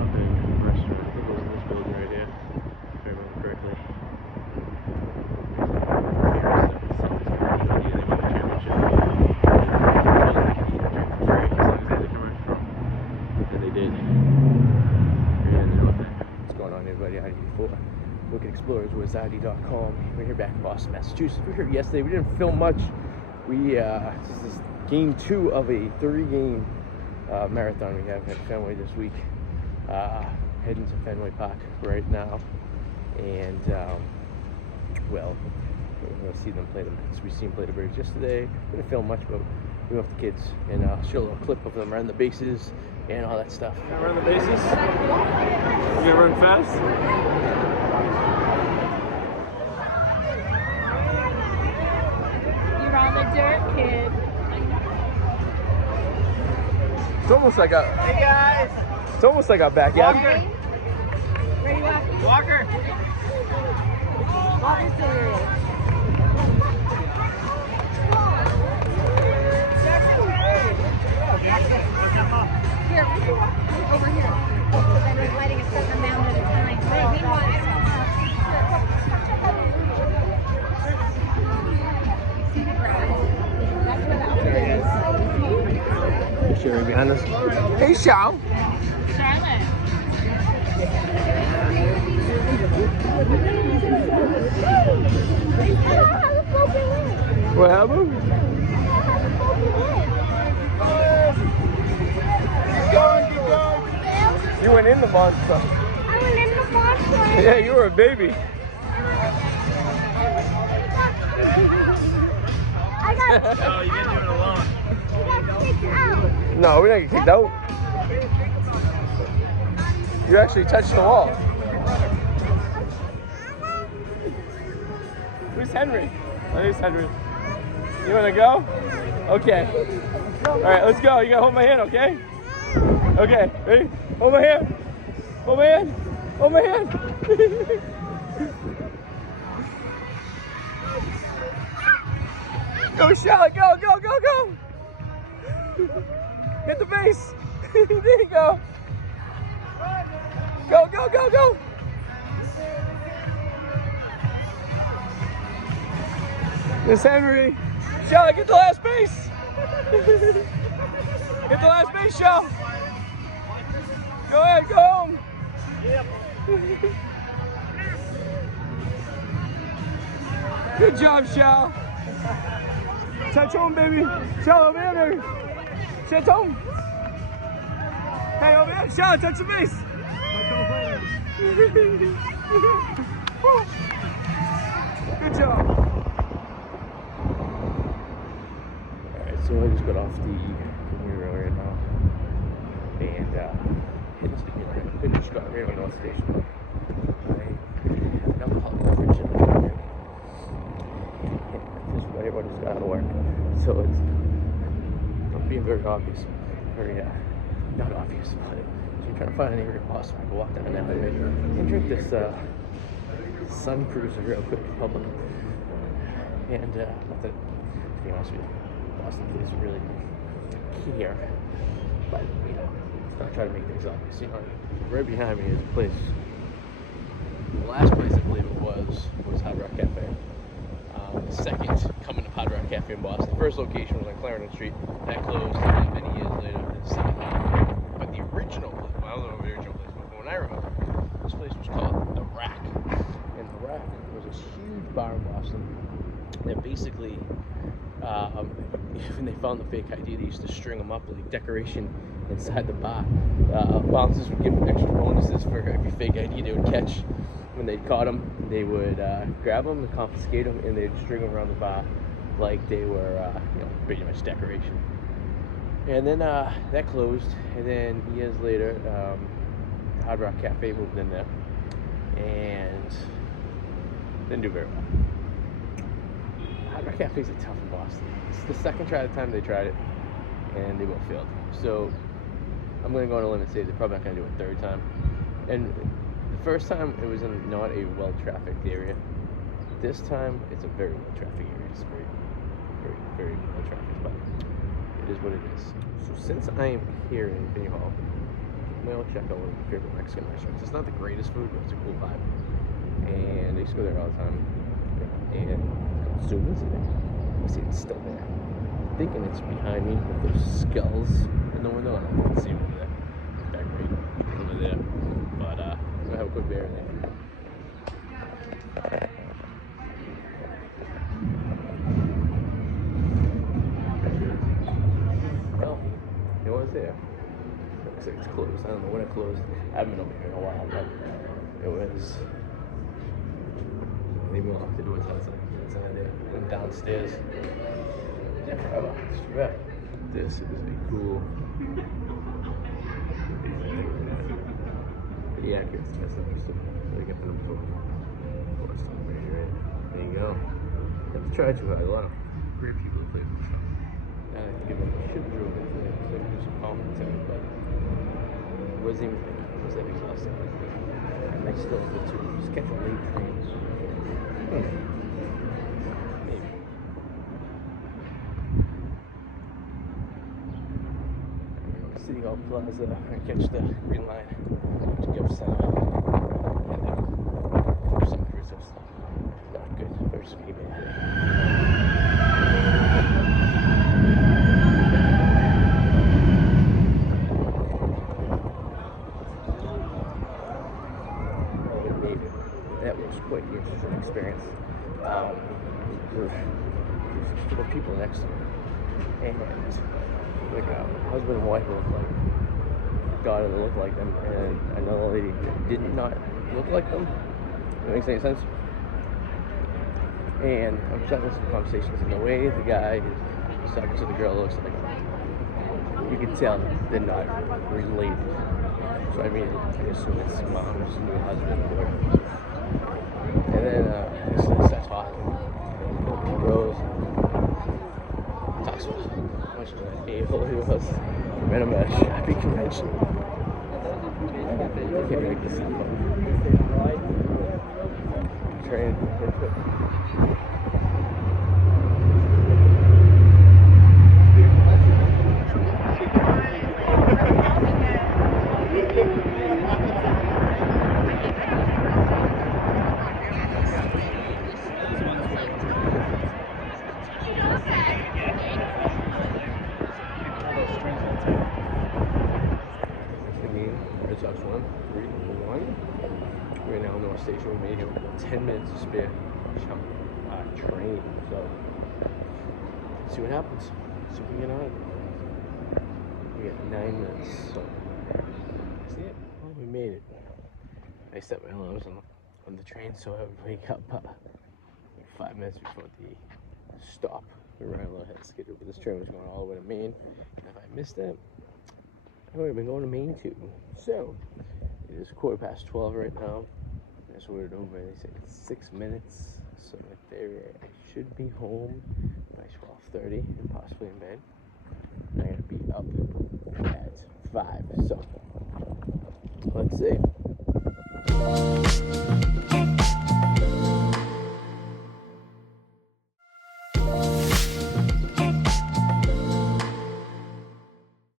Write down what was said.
up-and restaurant. I think it was in this building right here, if I remember correctly. And they did. And what's going on, everybody? ID4. Look at explorerswithID.com. We're here back in Boston, Massachusetts. We were here yesterday. We didn't film much. This is game 2 of a 3-game marathon we have at Fenway this week. Heading to Fenway Park right now, and well, we'll see them play the Mets. We've seen play the Braves yesterday. We didn't film much, but we went with the kids, and I'll show a little clip of them running the bases and all that stuff. You gonna run the bases? You gonna run fast? You're on the dirt, kid. It's almost like a. Hey guys! It's almost like a backyard. Where are you walking? Walker! Walker's serious. Here, we can walk over here. Then we're lighting a certain amount at a time. See the grass? That's where the outfit is. Sherry behind us. Hey, Shao. Charlotte. What happened? Keep going! You went in the monster. I went in the monster. Yeah, you were a baby. I got Oh, you didn't do it alone. kicked out. No, we didn't get kicked out. You actually touched the wall. Who's Henry? Oh, there's Henry. You want to go? Okay. All right, let's go. You got to hold my hand, okay? Okay, ready? Hold my hand. Hold my hand. Hold my hand. Go, Charlotte. Go, go, go, go. Hit the base. There you go. Go, go, go, go. Miss Henry. Charlotte, get the last base. Get the last base, Shell. Go ahead, go home. Yep. Good job, Shell. Touch home, baby. Shell, over here, baby. Touch home. Hey, over here, Shell, touch the base. Good job. Alright, so I just got off the commuter right now. And heading to the unit. I just got right on North Station. I have an alcoholic beverage in the morning. This is what everybody's got to work. So it's not being very obvious. Very, not obvious about it. So I'm trying to find an area possible. I can walk down an alleyway and drink this Sun Cruiser real quick in public. And not that, to be honest with you, Boston police really care. But, you know, let's not try to make things obvious. You know, right behind me is a place. The last place I believe it was Hard Rock Cafe. The second coming to Hard Rock Cafe in Boston. The first location was on Clarendon Street. That closed, and then many years later, the second time. But the original place, well, I don't know the original place, but from what I remember, this place was called The Rack. And The Rack was this huge bar in Boston that basically, when they found the fake ID, they used to string them up like decoration inside the bar. Bouncers would give them extra bonuses for every fake ID they would catch. When they caught them, they would grab them and confiscate them, and they'd string them around the bar like they were, pretty much decoration. And then that closed, and then years later, Hard Rock Cafe moved in there, and didn't do very well. Hard Rock Cafe is a tough in Boston. It's the second time they tried it, and they both failed. So I'm going to go on a limb and say they're probably not going to do it a third time. And the first time, it was in not a well-trafficked area. This time, it's a very well-trafficked area. It's very, very, very well-trafficked, but it is what it is. So since I am here in Infinity Hall, I'll check out one of my favorite Mexican restaurants. It's not the greatest food, but it's a cool vibe. And I used to go there all the time. And zoom is there. I see it's still there. I'm thinking it's behind me with those skulls in the window. I don't know if you can see over there. That great over there. But I'm gonna have a quick beer in there. Well, it was there. Looks like it's closed. I don't know when it closed. I haven't been over here in a while, but it was. Maybe we'll have to do it outside. Went downstairs. Yeah, forever. Right. This is a cool. Yeah, I guess that's interesting. So you can put them for. There you go. I have to try to. A lot of great people who play this stuff. And I think if I should do it, so do some comments in it, but I wasn't even thinking. I was that exhausted. I still need to just catch a late train. Maybe. City Hall Plaza. I catch the green line to go center. And then some cruiser stuff. Not good. Very speedy bad. That was quite an interesting experience. There were people next to me, and like a husband and wife looked like daughter that looked like them, and another lady that did not look like them. That makes any sense? And I'm just having some conversations, and the way the guy is talking to the girl looks like you can tell they're not related. So I mean, I assume it's mom's new husband or. And then he starts talking. He goes, talks about how much of an a-hole he was. Met him at a shopping convention. I can't make this up. Train. Redsox won 3-1. We're now in North Station. We made it 10 minutes to spare. Train. So, see what happens. See if we get on it. We got 9 minutes. So, that's it. Well, we made it. I set my alarms on the train so I would wake up 5 minutes before the stop. We ran a little ahead of schedule, but this train was going all the way to Maine. And if I missed it, I would have been going to Maine too. So, it is 12:15 right now. That's what we're doing. They say it's 6 minutes. So, in theory, I should be home by 12:30 and possibly in bed. I'm going to be up at 5. So, let's see.